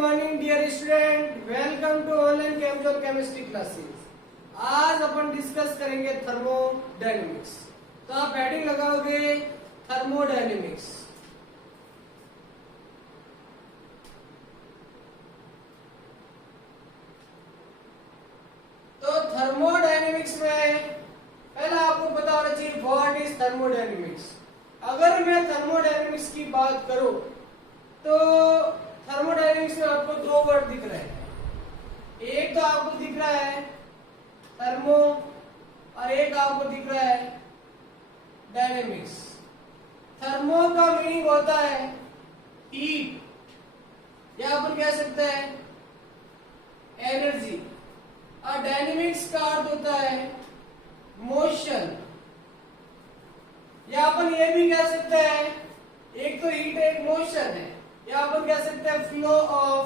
Morning dear student, welcome to online chemical chemistry classes. आज अपन discuss करेंगे thermodynamics. तो आप हेडिंग लगाओगे थर्मोडायनेमिक्स। तो थर्मोडायनेमिक्स में पहला आपको पता होना चाहिए व्हाट इज थर्मोडायनेमिक्स। अगर मैं थर्मोडायनेमिक्स की बात करूं तो थर्मोडायनेमिक्स में आपको दो वर्ड दिख रहे हैं। एक तो आपको दिख रहा है थर्मो और एक आपको दिख रहा है डायनेमिक्स। थर्मो का मीनिंग होता है हीट, या अपन कह सकते हैं एनर्जी, और डायनेमिक्स का अर्थ होता है मोशन, या अपन ये भी कह सकते हैं एक तो हीट एक मोशन है, या अपन कह सकते हैं फ्लो ऑफ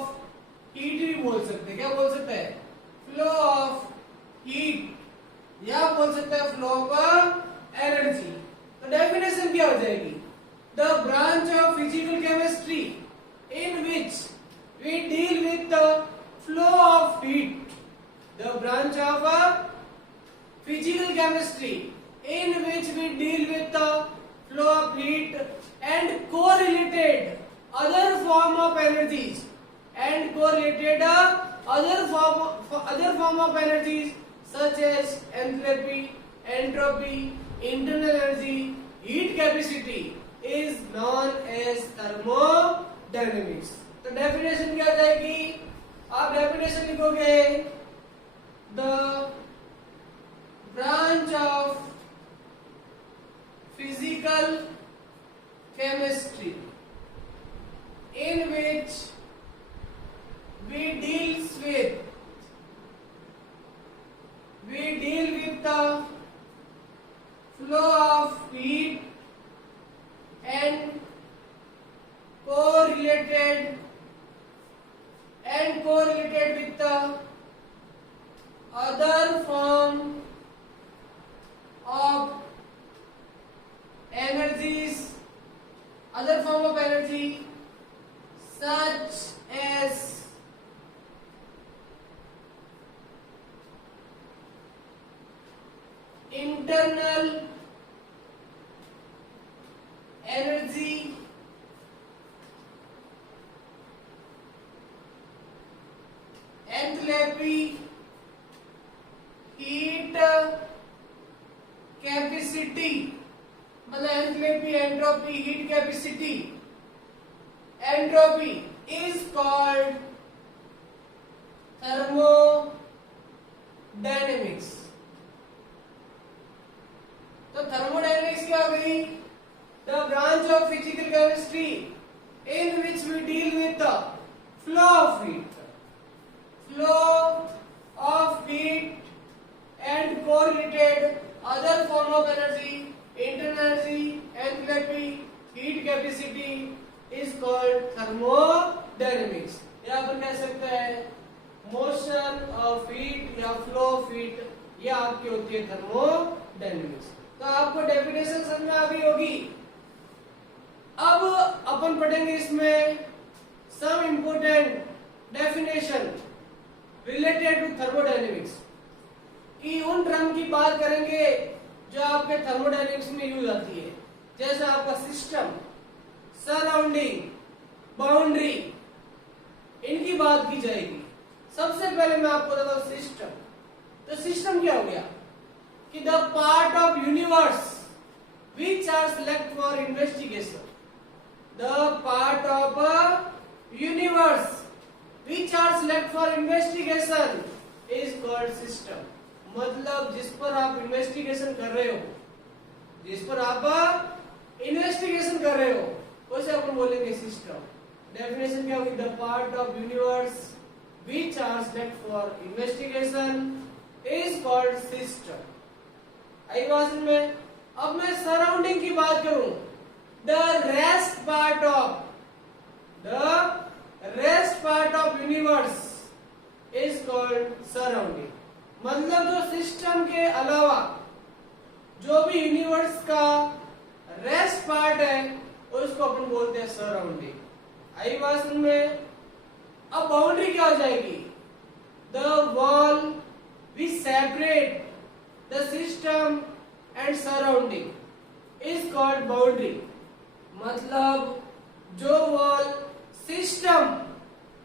हीट भी बोल सकते हैं। क्या बोल सकते हैं? फ्लो ऑफ हीट, या बोल सकते हैं फ्लो ऑफ एनर्जी। तो डेफिनेशन क्या हो जाएगी? The branch of physical chemistry in which we deal with the flow of heat. The branch of physical chemistry in which we deal with the flow of heat and correlated other form of energies other form of energies such as enthalpy, entropy, internal energy, heat capacity is known as thermodynamics। तो definition क्या जाएगी? आप definition लिखोगे the branch of physical chemistry in which we deal with the flow of heat and correlated with the other form of energy such as internal energy, enthalpy, heat capacity, मतलब enthalpy, entropy, heat capacity. Entropy is called thermodynamics। तो thermodynamics क्या हो गई? The branch of physical chemistry in which we deal with the flow of heat and correlated other form of energy, internal energy, enthalpy, heat capacity is called thermodynamics। या अपन कह सकते हैं motion of heat या flow of heat, ये आपकी होती है thermodynamics. तो आपको डेफिनेशन समझ में आ गई होगी। अब अपन पढ़ेंगे इसमें some important definition related to thermodynamics, कि उन टर्म की बात करेंगे जो आपके थर्मोडायनेमिक्स में यूज आती है, जैसे आपका सिस्टम, सराउंडिंग, बाउंड्री, इनकी बात की जाएगी। सबसे पहले मैं आपको बताता हूं सिस्टम। तो सिस्टम क्या हो गया कि the part of universe which are select for investigation. The part of universe which are select for investigation is called system. मतलब जिस पर आप इन्वेस्टिगेशन कर रहे हो उसे अपन बोलेंगे सिस्टम। डेफिनेशन क्या होगी? The part of universe which are select for investigation is called system. आई बात में? अब मैं सराउंडिंग की बात करूं, the rest part of universe is called surrounding. मतलब जो सिस्टम के अलावा जो भी यूनिवर्स का रेस्ट पार्ट है उसको अपन बोलते हैं सराउंडिंग। आई बात में? अब बाउंड्री क्या हो जाएगी? The wall which separate the system and surrounding is called boundary. मतलब जो वॉल सिस्टम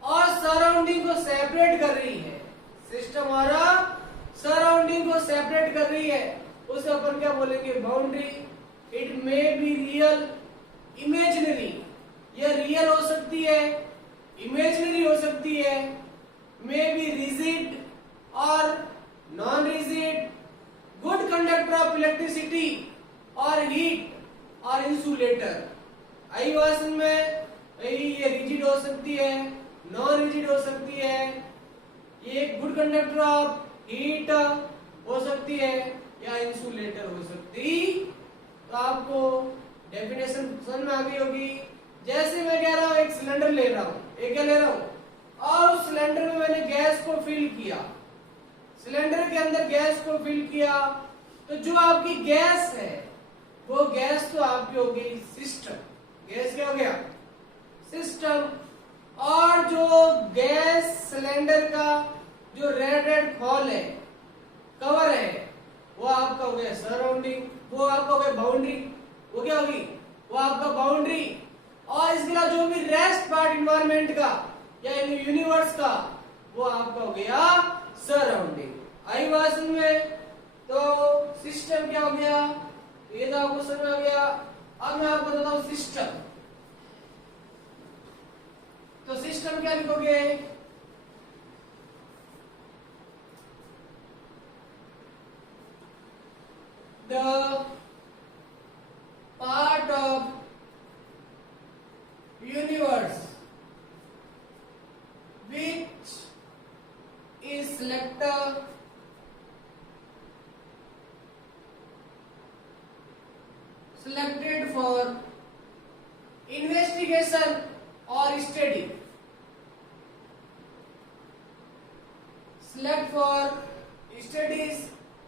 और सराउंडिंग को सेपरेट कर रही है, सिस्टम और सराउंडिंग को सेपरेट कर रही है, उसे अपन क्या बोलेंगे? Boundary. It may be real, imaginary, यह रियल हो सकती है, इमेजिनरी हो सकती है, मे बी रिजिड और non rigid, good conductor of electricity और हीट और इंसुलेटर। आई भाषण में ये रिजिड हो सकती है, नॉन रिजिड हो सकती है, ये गुड कंडक्टर ऑफ हीट हो सकती है या इंसुलेटर हो सकती। तो आपको डेफिनेशन समझ में आ गई होगी। जैसे मैं कह रहा हूं एक सिलेंडर ले रहा हूं, एक क्या ले रहा हूं, और उस सिलेंडर में मैंने गैस को फिल किया, सिलेंडर के अंदर गैस को फिल किया, तो जो आपकी गैस है वो गैस तो आपकी हो गई सिस्टम। गैस क्या हो गया? सिस्टम। और जो गैस सिलेंडर का जो रेड खोल है, कवर है, वो आपका हो गया सराउंडिंग, वो आपका हो गया बाउंड्री। वो क्या होगी? वो आपका बाउंड्री। और इसके अलावा जो भी रेस्ट पार्ट इन्वायरमेंट का या यूनिवर्स का, वो आपका हो गया सराउंडिंग। आई बात समझ में? तो सिस्टम क्या हो गया? ये तो आपको समझ में आ गया। अब मैं आपको बताता हूं सिस्टम। तो सिस्टम क्या लिखोगे? The part of universe which is selected for investigation or study, select for studies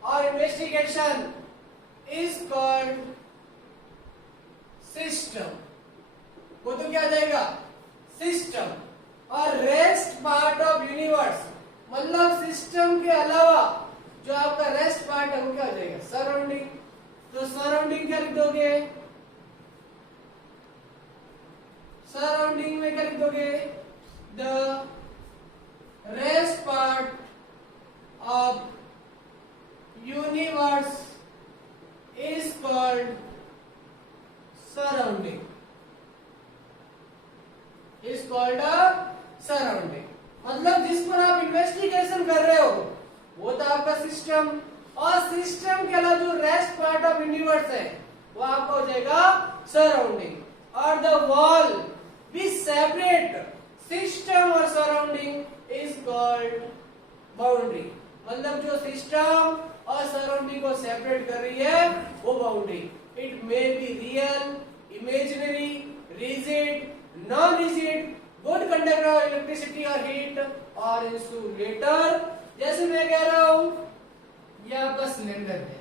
or investigation is called system। वो तो क्या आ जाएगा? सिस्टम। और रेस्ट पार्ट ऑफ यूनिवर्स, मतलब सिस्टम के अलावा जो आपका रेस्ट पार्ट है वो क्या आ जाएगा? सराउंडिंग। तो सराउंडिंग क्या लिख दोगे? सराउंडिंग में क्या लिख दोगे? The rest part of universe is called surrounding, is called surrounding. मतलब जिस पर आप इन्वेस्टिगेशन कर रहे हो वो तो आपका सिस्टम, और सिस्टम के अलावा जो रेस्ट पार्ट ऑफ यूनिवर्स है वो आपका हो जाएगा सराउंडिंग। और the wall which separate system और सराउंडिंग इज कॉल्ड बाउंड्री। मतलब जो सिस्टम और सराउंडिंग को सेपरेट कर रही है वो boundary. It may be real, imaginary, rigid, non rigid, good conductor of electricity और हीट और इंसुलेटर। जैसे मैं कह रहा हूं ये आपका सिलेंडर है,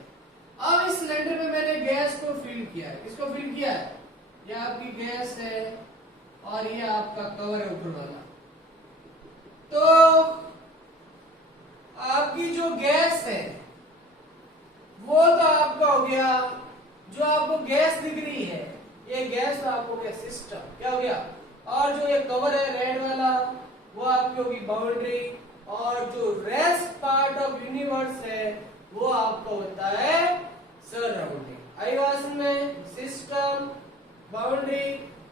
अब इस सिलेंडर में मैंने गैस को फिल किया है। किसको फिल किया है? ये आपकी गैस है और ये आपका कवर है ऊपर वाला। तो आपकी जो गैस है वो तो आपका हो गया, जो आपको गैस दिख रही है ये गैस तो आपको गया सिस्टम, क्या हो गया? और जो ये कवर है रेड वाला वो आपकी होगी बाउंड्री, और जो रेस्ट पार्ट ऑफ यूनिवर्स है वो आपका होता है सराउंडिंग। आई बात में? सिस्टम, बाउंड्री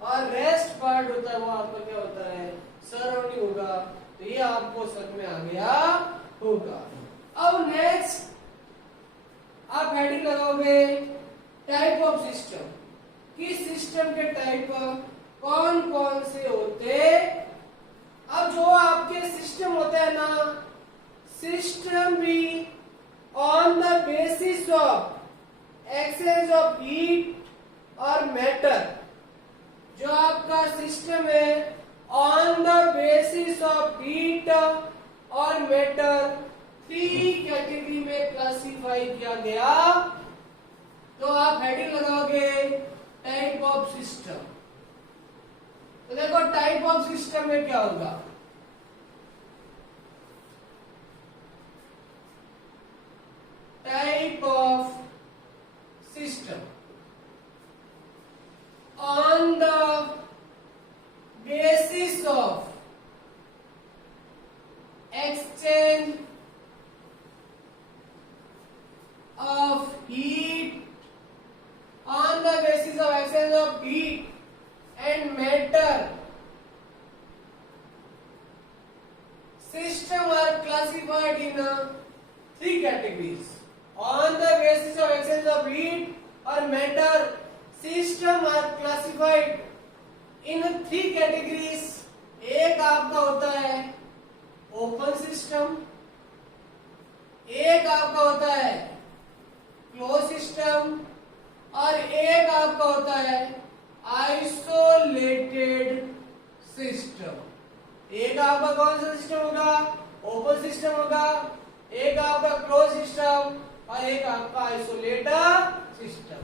और रेस्ट पार्ट होता है वो आपका क्या होता है? सराउंडिंग होगा। तो ये आपको समझ में आ गया होगा। अब नेक्स्ट आप हेडिंग लगाओगे टाइप ऑफ सिस्टम, कि सिस्टम के टाइप कौन कौन से होते। अब जो आपके सिस्टम होते हैं ना, सिस्टम भी on the basis of exchange of heat और मैटर, जो आपका सिस्टम है on the basis of heat और मैटर 3 कैटेगरी में क्लासिफाई किया गया। तो आप हेडिंग लगाओगे टाइप ऑफ सिस्टम। तो देखो टाइप ऑफ सिस्टम में क्या होगा? system on the basis of exchange of heat, on the basis of exchange of heat and matter, system are classified in three categories. On the basis of exchange of heat or matter, system are classified in three categories. एक आपका होता है open system, एक आपका होता है close system और एक आपका होता है आइसोलेटेड सिस्टम। एक आपका कौन सा सिस्टम होगा? ओपन सिस्टम होगा, एक आपका क्लोज सिस्टम और एक आपका आइसोलेटेड सिस्टम।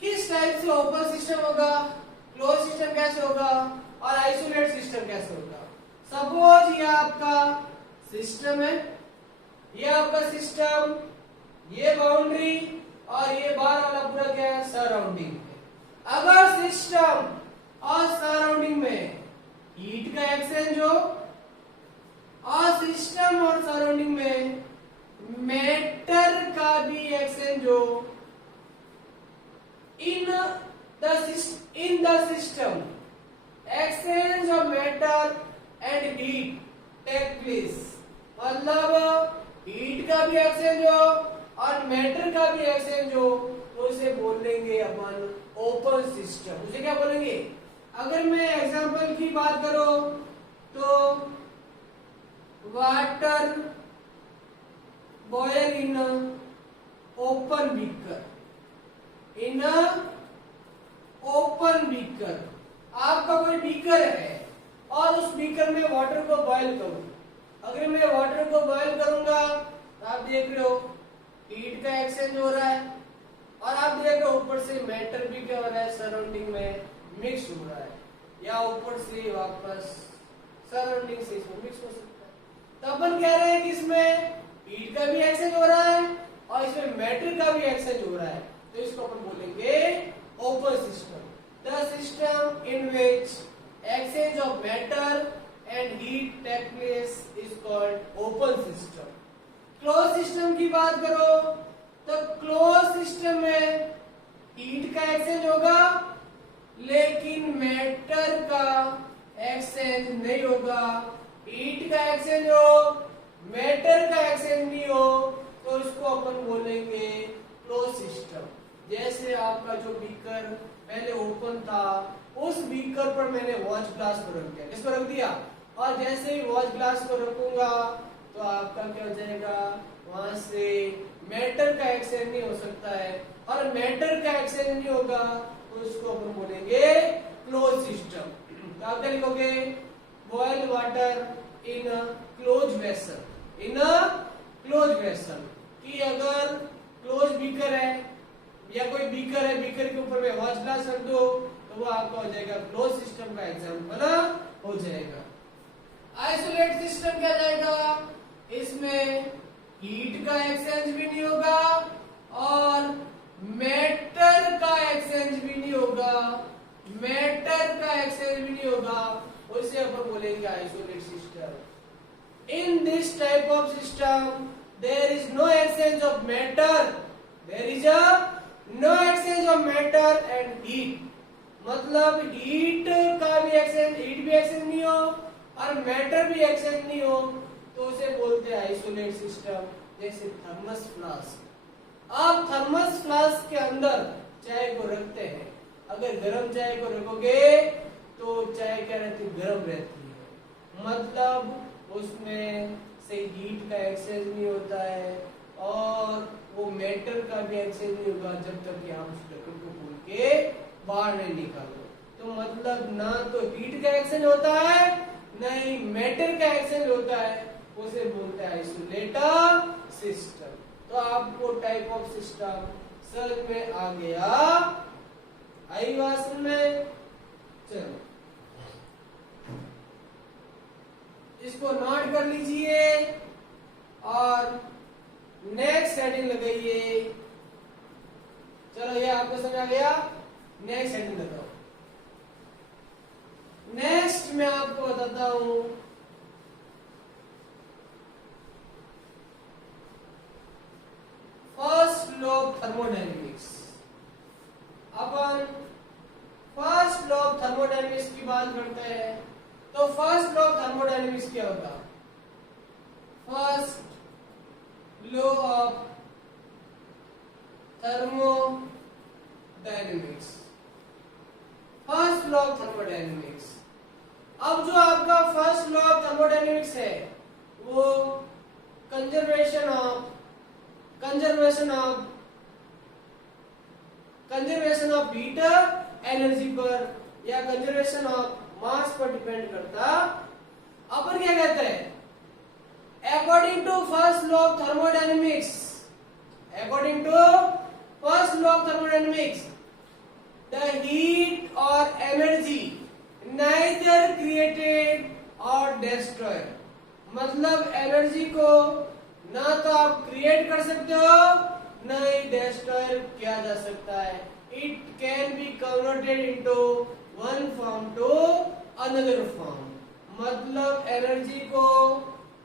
किस टाइप से ओपन सिस्टम होगा, क्लोज सिस्टम कैसे होगा और आइसोलेटेड सिस्टम कैसे होगा? सपोज ये आपका सिस्टम है, ये आपका सिस्टम, ये बाउंड्री और ये बाहर वाला पूरा क्या है? सराउंडिंग है। अगर सिस्टम और सराउंडिंग में हीट का एक्सचेंज हो और सिस्टम और सराउंडिंग में मैटर का भी एक्सचेंज हो, in the system exchange of matter and heat take place। मतलब हीट का भी एक्सचेंज हो और मैटर का भी एक्सचेंज हो तो उसे बोलेंगे अपन ओपन सिस्टम। उसे क्या बोलेंगे? अगर मैं एग्जांपल की बात करूं तो water boil in open beaker, in open beaker. आपका कोई बीकर है और उस बीकर में वाटर को बॉयल करूं। अगर मैं वाटर को बॉयल करूंगा तो आप देख रहे हो हीट का एक्सचेंज हो रहा है और आप देख रहे हो ऊपर से मैटर भी क्या हो रहा है? सराउंडिंग में मिक्स हो रहा है, या ऊपर से वापस सराउंडिंग से इसमें मिक्स हो सकता है। तो अपन कह रहे हैं कि इसमें हीट का भी एक्सचेंज हो रहा है और इसमें मैटर का भी एक्सचेंज हो रहा है, तो इसको अपन बोलेंगे open system. The system in which exchange of matter and heat take place is called open system. Close system की बात करो तो क्लोज सिस्टम में हीट का एक्सचेंज होगा लेकिन मैटर का एक्सचेंज नहीं होगा। हीट का एक्सचेंज हो, मैटर का एक्सचेंज नहीं हो तो इसको अपन बोलेंगे क्लोज सिस्टम। जैसे आपका जो बीकर पहले ओपन था, उस बीकर पर मैंने वॉच ग्लास को रख दिया, किसको रख दिया? और जैसे ही वॉच ग्लास को रखूंगा तो आपका क्या हो जाएगा? वहां से मैटर का एक्सचेंज नहीं हो सकता है और मैटर का एक्सचेंज नहीं होगा तो इसको अपन बोलेंगे क्लोज सिस्टम। तो आप क्या लिखोगे? Boil water in close vessel, in close vessel. कि अगर क्लोज बीकर है या कोई बीकर है, बीकर के ऊपर में वॉच ग्लास रख दो तो वो आपका हो जाएगा क्लोज सिस्टम का एग्जांपल हो जाएगा। आइसोलेट सिस्टम क्या जाएगा? इसमें हीट का एक्सचेंज भी नहीं होगा और मैटर का एक्सचेंज भी नहीं होगा, मैटर का एक्सचेंज भी नहीं होगा, उसे अपन बोलेंगे isolate system. In this type of system there is no exchange of matter, there is no exchange of matter and heat. मतलब हीट का भी एक्सचेंज, हीट भी एक्सचेंज नहीं हो और मैटर भी एक्सचेंज नहीं हो तो उसे बोलते हैं आइसोलेट सिस्टम। जैसे थर्मस फ्लास्क, आप थर्मस फ्लास्क के अंदर चाय को रखते हैं, अगर गर्म चाय को रखोगे तो चाय क्या रहती है? गर्म रहती है। मतलब उसमें से हीट का एक्सचेंज नहीं होता है और वो मैटर का भी एक्सचेंज नहीं होगा जब तक कि आप उस ढक्कन को खोल के बाहर नहीं निकालो। तो मतलब ना तो हीट का एक्सचेंज होता है ना ही मैटर का एक्सचेंज होता है, उसे बोलते हैं आइसोलेटर सिस्टम। तो आपको टाइप ऑफ सिस्टम समझ में आ गया? आई बात समझ में? चलो इसको नोट कर लीजिए और नेक्स्ट हेडिंग लगाइए चलो ये आपको समझ आ गया। नेक्स्ट सेंटेंस बताओ। नेक्स्ट मैं आपको बताता हूं first law of thermodynamics. Upon first law of thermodynamics की बात करते हैं तो फर्स्ट लॉ ऑफ थर्मोडायनेमिक्स क्या होगा? First law of thermodynamics, first law of thermodynamics. अब जो आपका फर्स्ट लॉ ऑफ थर्मोडायनेमिक्स है वो कंजर्वेशन ऑफ हीट एनर्जी पर या कंजर्वेशन ऑफ मास पर डिपेंड करता। अपन क्या कहते हैं? According to first law of thermodynamics, according to first law of thermodynamics, the heat or energy neither created or destroyed। मतलब एनर्जी को ना तो आप क्रिएट कर सकते हो ना ही डिस्ट्रॉय किया जा सकता है। It can be converted into one form to another form. मतलब एनर्जी को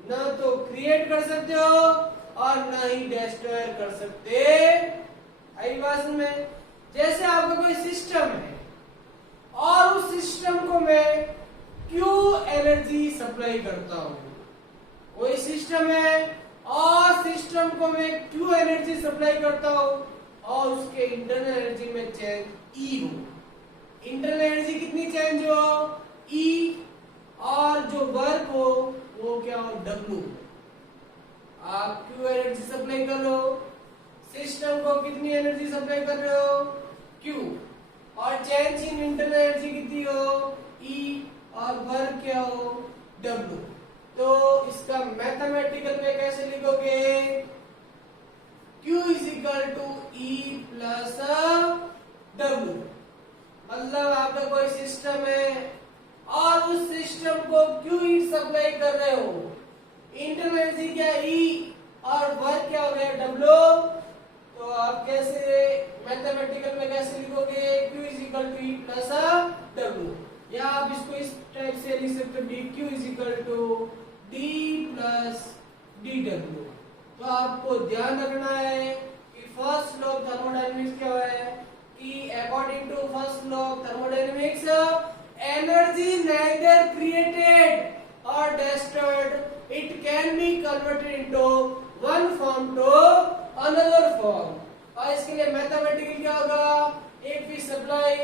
ना तो क्रिएट कर सकते हो और ना ही डिस्ट्रॉय कर सकते। आई बात में? जैसे आपका कोई सिस्टम है और उस सिस्टम को मैं क्यू एनर्जी सप्लाई करता हूं। कोई सिस्टम है और सिस्टम को मैं क्यू एनर्जी सप्लाई करता हूं और उसके इंटरनल एनर्जी में चेंज ई हो। इंटरनल एनर्जी कितनी चेंज हो? ई। और जो वर्क हो वो क्या हो? डब्ल्यू। आप क्यू एनर्जी सप्लाई कर रहे हो, सिस्टम को कितनी एनर्जी सप्लाई कर रहे हो? क्यू। और चेंज इन इंटरनल एनर्जी कितनी हो? ई। और वर्क क्या हो? डब्ल्यू। तो इसका मैथमेटिकल में कैसे लिखोगे? Q is equal to E plus W. मतलब आपका कोई सिस्टम है और उस सिस्टम को क्यू हीट सप्लाई कर रहे हो। इंटरनल एनर्जी क्या? ई। और वर्क क्या हो गया? डब्ल्यू। तो आप कैसे मैथमेटिकल में कैसे लिखोगे? Q is equal to E plus W. या आप इसको इस टाइप से लिख सकते हो dq is equal to d plus dw। तो आपको ध्यान रखना है कि फर्स्ट लॉ ऑफ थर्मोडायनेमिक्स क्या है कि according to first law of thermodynamics energy neither created और destroyed, it can be converted into one form to another form. और इसके लिए मैथमेटिकल क्या होगा? If we supply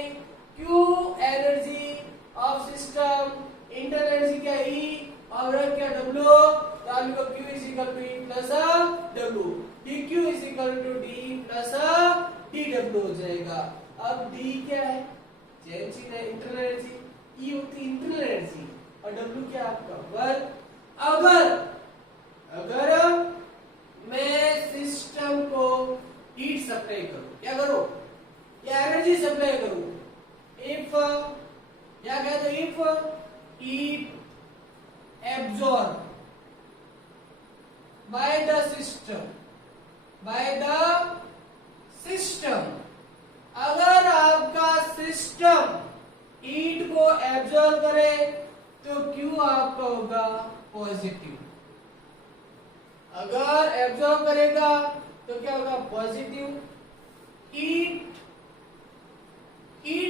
Q energy of system, internal energy क्या? ई। और क्या? W. तो आपको Q is equal to E plus W, dQ is equal to D plus dW हो जाएगा। अब D क्या है? Change in internal energy. E होती है इंटरनल एनर्जी और W क्या आपका? वर्क। अगर मैं सिस्टम को हीट सप्लाई करूं, क्या करूं? या एनर्जी सप्लाई करूं। इफ या कहते हैं if heat absorbed by the system, अगर आपका सिस्टम हीट को एब्जॉर्ब करे तो क्यू आपका होगा पॉजिटिव। अगर एब्जॉर्ब करेगा तो क्या होगा? पॉजिटिव। हीट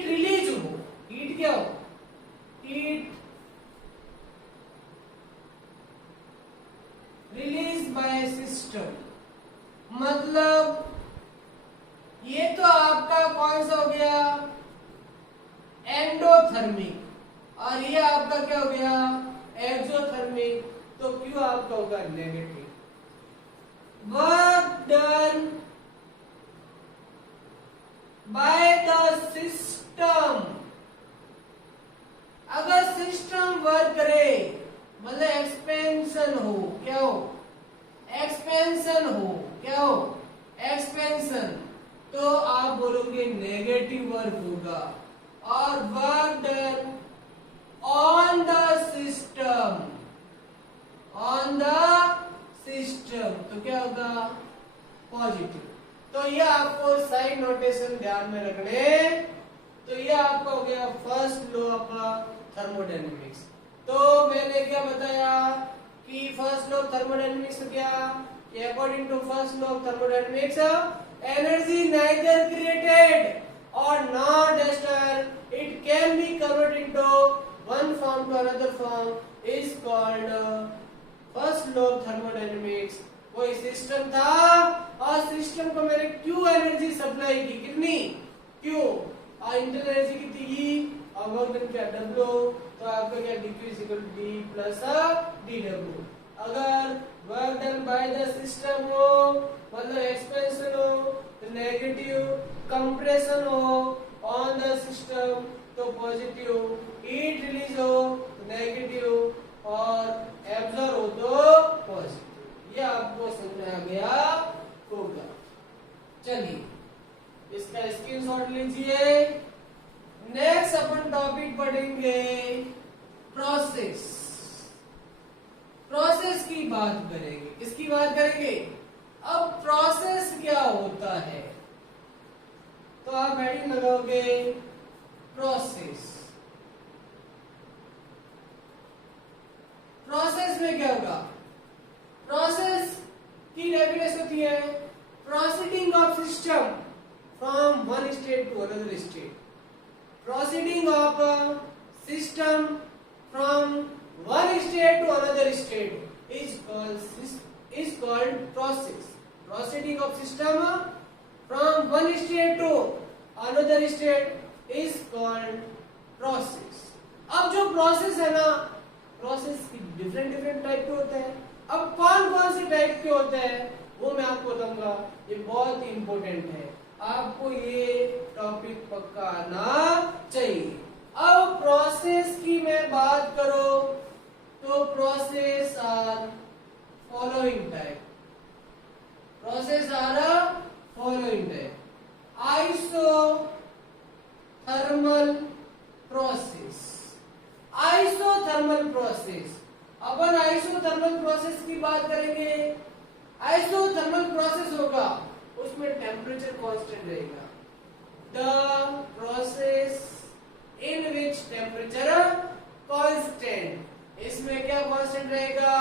रिलीज हो, हीट क्या हो? Heat release by system. मतलब ये तो आपका कौन सा हो गया? एंडोथर्मिक। और ये आपका क्या हो गया? एक्सोथर्मिक। तो क्यू आपका होगा negative. Work done by the system, अगर सिस्टम वर्क करे मतलब एक्सपेंशन हो, क्या हो? एक्सपेंशन हो, क्या हो? एक्सपेंशन। तो आप बोलोगे नेगेटिव वर्क होगा। और work done on the system, तो क्या होगा? पॉजिटिव। तो ये आपको साइन नोटेशन ध्यान में रखने। तो ये आपका हो गया फर्स्ट लॉ ऑफ थर्मोडायनेमिक्स। तो मैंने क्या बताया कि फर्स्ट लॉ ऑफ थर्मोडायनेमिक्स क्या कि according to first law of thermodynamics energy neither created और not destroyed, it can be converted into one form to another form is called first law of thermodynamics। कोई system था और system को मैंने Q energy supply की, कितनी Q, और internal energy कितनी की, और वर्क डन क्या डब्ल्यू, तो आपका क्या dq is equal to d plus dw। अगर work done by the system हो मतलब एक्सपेंशन हो तो नेगेटिव, कंप्रेशन हो ऑन द सिस्टम तो पॉजिटिव, हीट रिलीज हो तो नेगेटिव और एब्जॉर्ब हो तो पॉजिटिव। ये आपको समझ में आ गया होगा। चलिए इसका स्क्रीनशॉट लीजिए। नेक्स्ट अपन टॉपिक पढ़ेंगे प्रोसेस। प्रोसेस की बात करेंगे, किसकी बात करेंगे? अब प्रोसेस क्या होता है तो आप हेडिंग लगाओगे प्रोसेस। प्रोसेस में क्या होगा? प्रोसेस की डेफिनेशन होती है proceeding of system from one state to another state. Proceeding of system from one state to another state is called process। Proceeding of system from one state to another state is called process। अब जो process है ना, process की different type के होते हैं। अब कौन कौन से टाइप के होते हैं वो मैं आपको बताऊंगा, ये बहुत ही इंपॉर्टेंट है, आपको ये टॉपिक पक्का आना चाहिए। अब प्रोसेस की मैं बात करूं तो process are following type. Process are following type. Isothermal process. Isothermal process, अपन आइसोथर्मल प्रोसेस की बात करेंगे। आइसोथर्मल प्रोसेस होगा उसमें टेम्परेचर कांस्टेंट रहेगा। The process in which temperature constant, इसमें क्या कांस्टेंट रहेगा?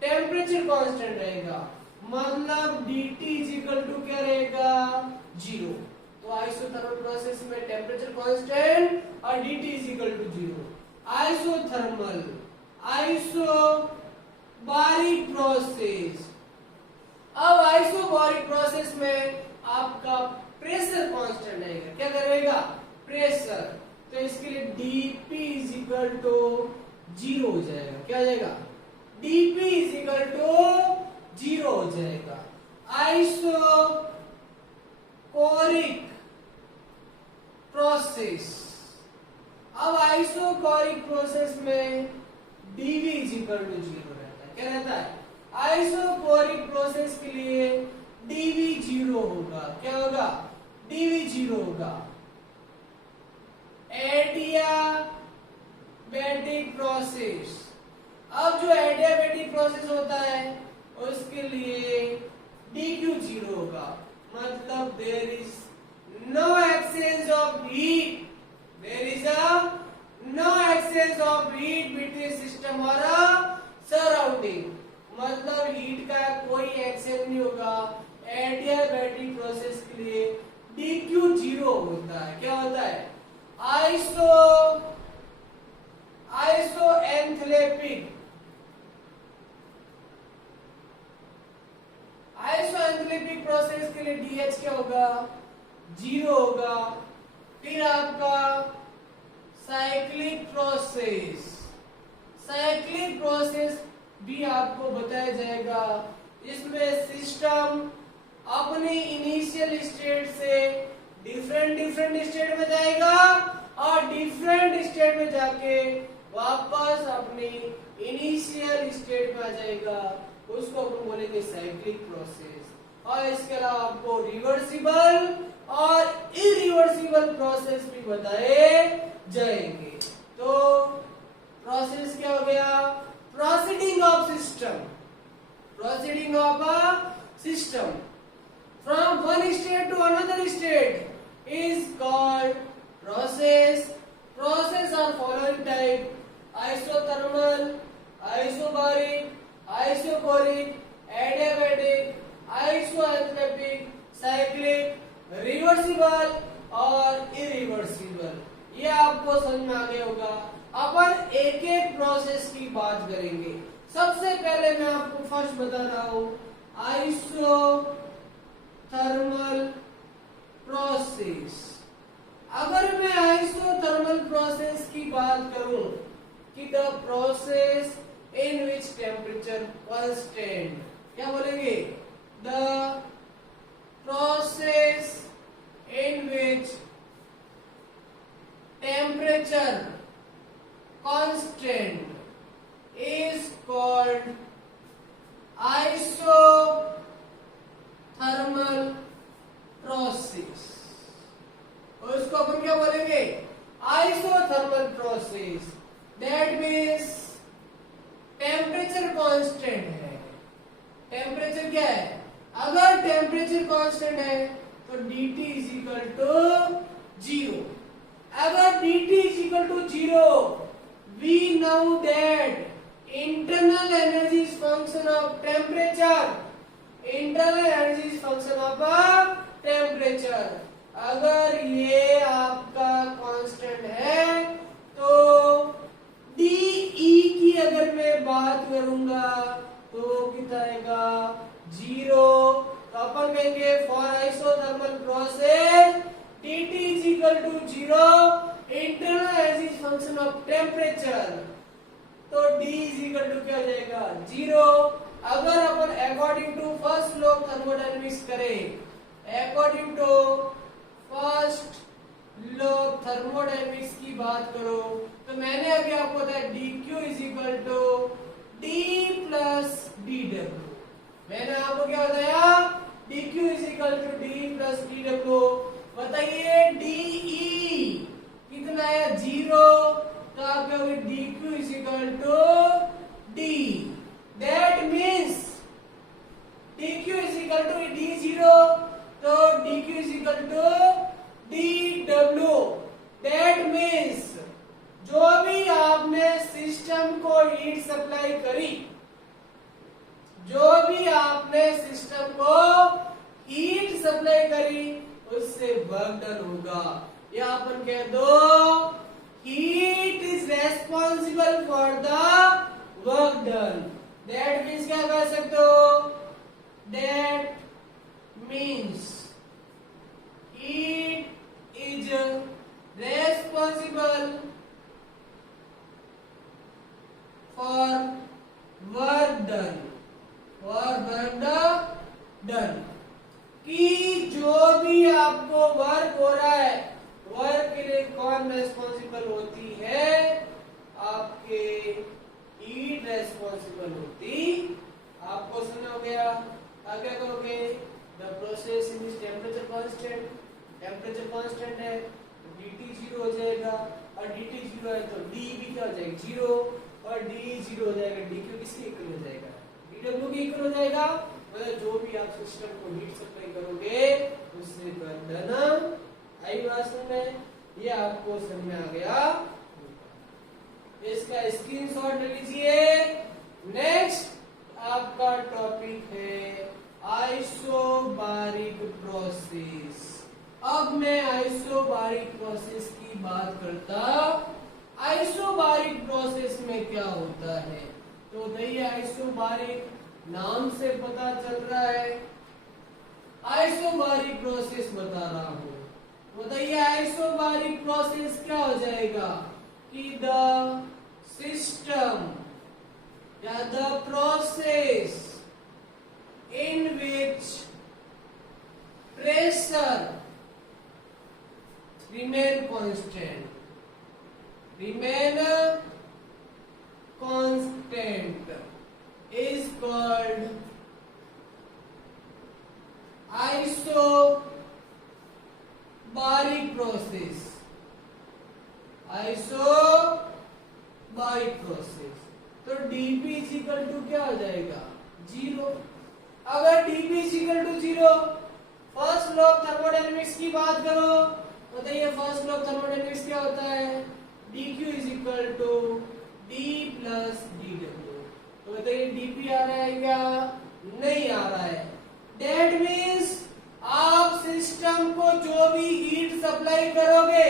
टेम्परेचर कांस्टेंट रहेगा, मतलब dt इज इक्वल टू क्या रहेगा? 0। तो आइसोथर्मल प्रोसेस में टेम्परेचर कांस्टेंट और dt is equal to 0। Isothermal isobaric process. अब आइसोबारिक प्रोसेस में आपका प्रेशर कांस्टेंट रहेगा। क्या रहेगा? प्रेशर। तो इसके लिए dp इज इक्वल टू 0 हो जाएगा। क्या हो जाएगा? dp इज इक्वल टू 0 हो जाएगा। Isochoric process. अब आइसोकोरिक प्रोसेस में dv इज इक्वल टू 0 रहता है। क्या रहता है? आइसोकोरिक प्रोसेस के लिए dv 0 होगा। क्या होगा? dv 0 होगा। Adiabatic process. अब जो एडियाबैटिक प्रोसेस होता है उसके लिए dq 0 होगा, मतलब there is no exchange of heat, there is no exchange of heat between system और सराउंडिंग, मतलब हीट का कोई एक्सचेंज नहीं होगा। एडियाबैटिक प्रोसेस के लिए dq 0 होता है। क्या होता है? आइसोएंथैलेपिक। आइसोएंथैलेपिक प्रोसेस के लिए dH क्या होगा? 0 होगा। फिर आपका साइक्लिक प्रोसेस। साइक्लिक प्रोसेस भी आपको बताया जाएगा। इसमें सिस्टम अपनी इनिशियल स्टेट से डिफरेंट स्टेट में जाएगा और डिफरेंट स्टेट में जाके वापस अपनी इनिशियल स्टेट में आ जाएगा, उसको अपन बोलेंगे साइक्लिक प्रोसेस। और इसके अलावा आपको रिवर्सिबल और इरिवर्सिबल प्रोसेस भी बताए जाएंगे। तो प्रोसेस क्या हो गया? Proceeding of system. Proceeding of a system from one state to another state is called process. Process are following type: isothermal, isobaric, isochoric, adiabatic, isoenthalpic, cyclic, reversible और irreversible. ये आपको समझ में आ गया होगा। अपन एक एक प्रोसेस की बात करेंगे। सबसे पहले मैं आपको फर्स्ट बता रहा हूं आइसोथर्मल प्रोसेस। अगर मैं आइसोथर्मल प्रोसेस की बात करूं कि the process in which temperature constant, क्या बोलेंगे? The process in which temperature constant is called isothermal process। और इसको अपन क्या बोलेंगे? isothermal process। that means temperature constant है। टेम्परेचर क्या है? अगर टेम्परेचर कांस्टेंट है तो dt is equal to 0। अगर dt is equal to 0, we know that internal energy is function of temperature। internal energy is function of temperature। अगर ये आपका कांस्टेंट है तो dE की अगर मैं बात करूंगा तो कितना आएगा? 0। तो अपन कहेंगे for isothermal process dt is equal to 0, internal energy is function of temperature. तो d is equal to क्या हो जाएगा? 0। अगर अपन according to first law of thermodynamics करें, according to first law of thermodynamics की बात करो तो मैंने अभी आपको बताया dq is equal to d plus dw। मैंने आपको क्या बताया? dq is equal to d plus dw। बताइए de कितना है? 0। तो आप क्या होगा? dq is equal to d। that means dq is equal to d0, तो dq is equal to dw। that means जो भी आपने सिस्टम को हीट सप्लाई करी, जो भी आपने सिस्टम को हीट सप्लाई करी उससे वर्क डन होगा। या अपन कह दो heat is responsible for the work done. That means क्या कह सकते हो? That means heat is responsible for work done. और वर्क डन कि जो भी आपको वर्क हो रहा है, वर्क के लिए कौन रेस्पॉन्सिबल होती है? आपके हीट रेस्पॉन्सिबल होती। आपको सुना हो गया। अब क्या करोगे? The process in which temperature constant, temperature constant है तो dt 0 हो जाएगा, और dt 0 है तो d भी क्या हो जाएगा? 0, और d 0 हो जाएगा। dq किसके इक्वल हो जाएगा? dw के इक्वल हो जाएगा। मतलब जो भी आप सिस्टम को हीट सप्लाई करोगे उससे वर्क आई वास्तव में। ये आपको समझ में आ गया। इसका स्क्रीनशॉट ले लीजिए। नेक्स्ट आपका टॉपिक है आइसोबारिक प्रोसेस। अब मैं आइसोबारिक प्रोसेस की बात करता। आइसोबारिक प्रोसेस में क्या होता है? तो देखिए आइसोबारिक नाम से पता चल रहा है। आइसोबारिक प्रोसेस बता रहा हूं। बताइए आइसोबारिक प्रोसेस क्या हो जाएगा? कि द सिस्टम या the process in which pressure remain constant is called isobaric process। isobaric process तो dp is equal to क्या हो जाएगा? 0। अगर dp is equal to 0 first law of thermodynamics की बात करो, बताइए फर्स्ट लॉ ऑफ थर्मोडायनेमिक्स क्या होता है? dq is equal to d plus dw। तो बताइए dp आ रहा है क्या? नहीं आ रहा है। दैट मीन्स आप सिस्टम को जो भी हीट सप्लाई करोगे,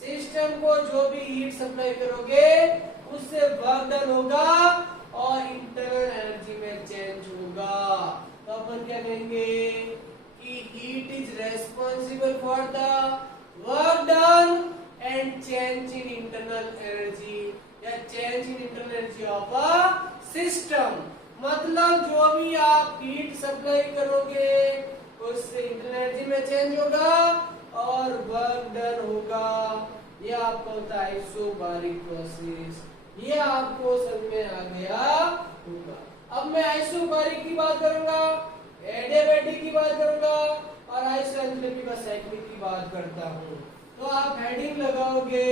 सिस्टम को जो भी हीट सप्लाई करोगे उससे वर्क डन होगा और इंटरनल एनर्जी में चेंज होगा। तो अपन क्या कहेंगे कि heat is responsible for the work done and change in internal energy या change in internal energy of a system. मतलब जो भी आप हीट सप्लाई करोगे उससे इंटरनल एनर्जी में चेंज होगा और वर्क डन होगा। ये आपका होता है आइसोबारिक प्रोसेस। ये आपको समझ में आ गया होगा। अब मैं आइसोबारिक की बात करूंगा, एडियाबैटिक की बात करूंगा और आइसोएंथैल्पी का साइक्लिक की बात करता हूं। तो आप हेडिंग लगाओगे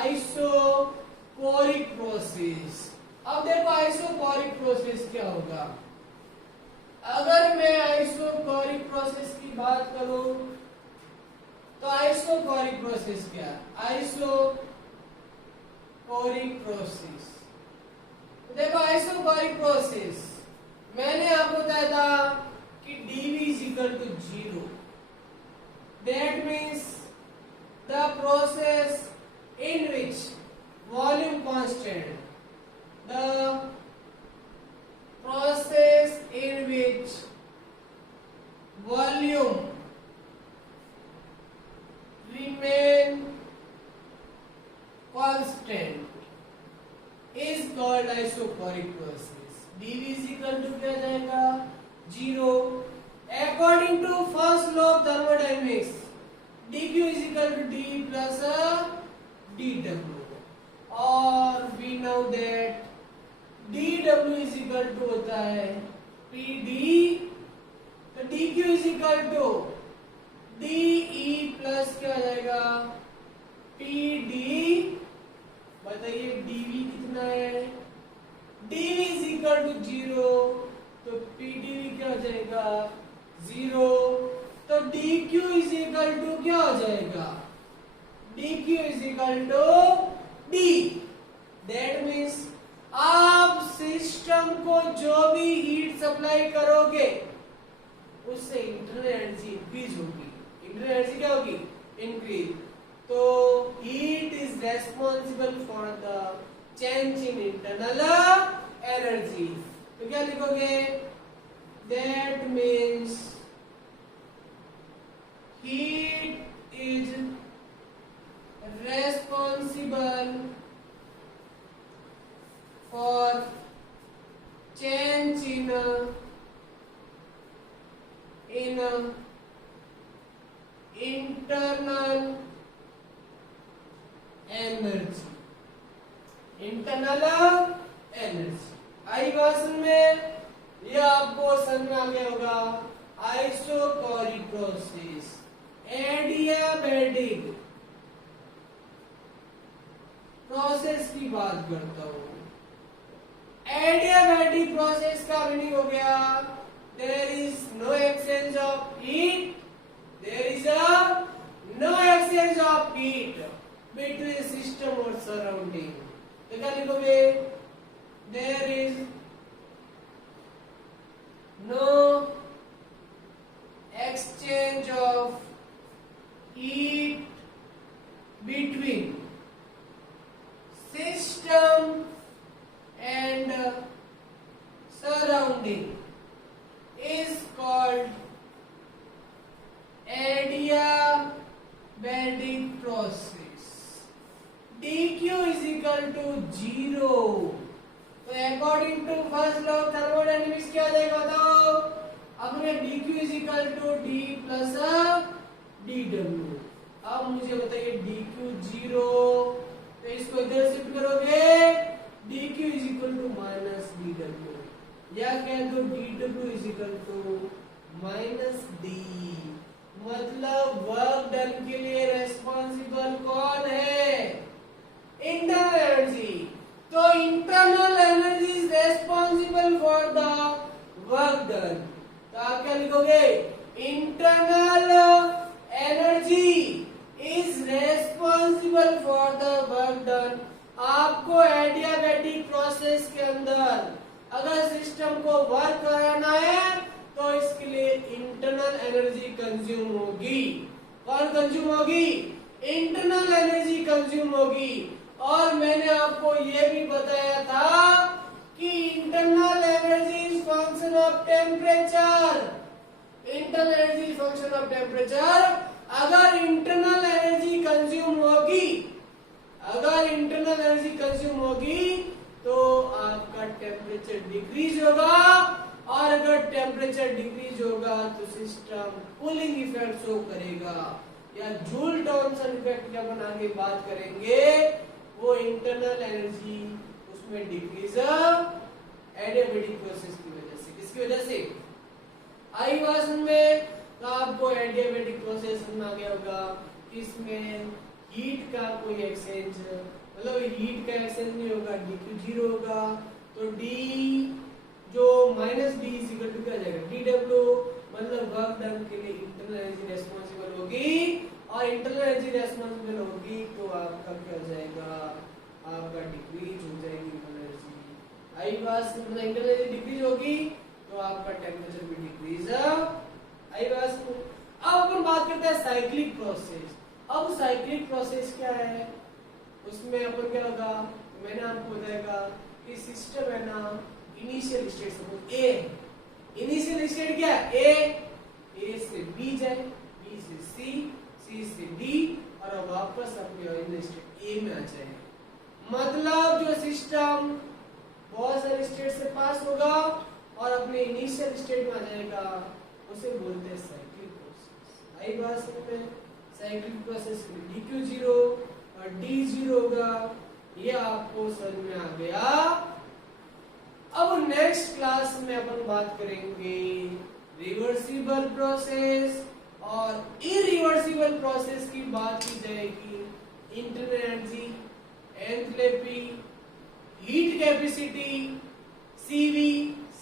आइसोकोरिक प्रोसेस। अब देखो आइसोकोरिक प्रोसेस क्या होगा। अगर मैं आइसोकोरिक प्रोसेस की बात करूं तो आइसोकोरिक प्रोसेस क्या है? आइसोकोरिक प्रोसेस, देखो आइसोकोरिक प्रोसेस मैंने आपको बताया था कि dV is equal to 0। That means the process in which volume constant, the process in which volume remain constant is called isochoric process। dV is equal to क्या जाएगा? 0। According to first law of thermodynamics, dq is equal to d plus dw, और we know that dw is equal to होता है pd। तो dq is equal to de plus क्या हो जाएगा? pd। बताइए dv कितना है? dv is equal to 0, तो pdv क्या हो जाएगा? 0। तो dq is equal to क्या हो जाएगा? dq is equal to d। That means आप सिस्टम को जो भी हीट सप्लाई करोगे उससे इंटरनल एनर्जी इंक्रीज होगी। इंटरनल एनर्जी क्या होगी? इंक्रीज। तो heat is responsible for the change in internal energy. तो क्या लिखोगे? That means heat is responsible for change in internal energy. Internal energy आई भाषण में ये आपको समझ में आ गया होगा। आइसोकोरिक प्रोसेस, एडियाबैटिक प्रोसेस की बात करता हूं। एडियाबैटिक प्रोसेस का मीनिंग हो गया there is no exchange of heat, there is no exchange of heat between system or surrounding। तो क्या लिखोगे? there is no exchange of heat between system and surrounding is called adiabatic process। dq is equal to 0। तो according to first law of thermodynamics क्या जाएगा बताओ? अपने dq is equal to d plus dw। अब मुझे बताइए dq 0, तो इसको इधर शिफ्ट करोगे dq is equal to minus dw, या कह दो dw is equal to minus d। मतलब वर्क डन के लिए रेस्पॉन्सिबल कौन है? Internal energy. तो internal energy is responsible for the work done. तो आप क्या लिखोगे? सिस्टम को वर्क कराना है तो इसके लिए इंटरनल एनर्जी कंज्यूम होगी। कौन कंज्यूम होगी? इंटरनल एनर्जी कंज्यूम होगी। और मैंने आपको यह भी बताया था कि internal energy is function of temperature. Internal energy function of temperature. अगर इंटरनल एनर्जी कंज्यूम होगी, अगर इंटरनल एनर्जी कंज्यूम होगी तो आपका टेम्परेचर डिक्रीज होगा, और अगर टेम्परेचर डिक्रीज होगा तो सिस्टम कूलिंग इफेक्ट शो करेगा, या जूल थॉमसन इफेक्ट की अपन आगे बात करेंगे। वो इंटरनल एनर्जी उसमें डिक्रीज एडियाबेटिक प्रोसेस की वजह से। किसकी वजह से? आई भाषण में तो आपको एडियाबेटिक प्रोसेस समझ आ गया होगा। इसमें हीट का कोई एक्सचेंज, मतलब हीट का एक्सचेंज नहीं होगा, dq जीरो होगा। तो d जो minus D is equal to क्या आ जाएगा? dw, मतलब वर्क डन के लिए इंटरनल एनर्जी रेस्पॉन्सिबल होगी, और इंटरनल एनर्जी रेस्पॉन्सिबल होगी तो आपका क्या हो जाएगा? आपका डिक्रीज हो जाएगी इंटरनल एनर्जी। आई बात, मतलब इंटरनल एनर्जी डिक्रीज होगी तो आपका टेम्परेचर भी डिक्रीज आई बात। अब अपन बात करते हैं साइक्लिक प्रोसेस। अब साइक्लिक प्रोसेस क्या है, उसमें अपन क्या होगा, मैंने आपको बताएगा कि सिस्टम है ना, इनिशियल स्टेट सपोज ए, इनिशियल स्टेट क्या है? ए से बी जाए, बी से सी से डी, और वापस अपने ओरिजिनल स्टेट ए में आ जाए। मतलब जो सिस्टम बहुत सारे स्टेट से पास होगा और अपने इनिशियल स्टेट में आ जाएगा, उसे बोलते हैं साइक्लिक प्रोसेस। आई बात समझ में? साइक्लिक प्रोसेस में dq जीरो और d जीरो होगा। ये आपको समझ में आ गया। अब नेक्स्ट क्लास में अपन बात करेंगे रिवर्सिबल प्रोसेस, और इरिवर्सिबल प्रोसेस की बात की जाएगी internal energy, enthalpy, heat capacity, CV,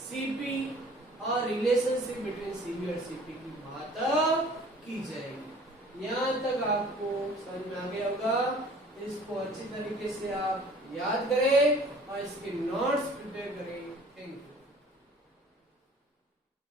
CP, और रिलेशनशिप बिटवीन सीवी और सीपी की बात की जाएगी। यहाँ तक आपको समझ में आ गया होगा। इसको अच्छी तरीके से आप याद करें और इसके नोट्स प्रिपेयर करें।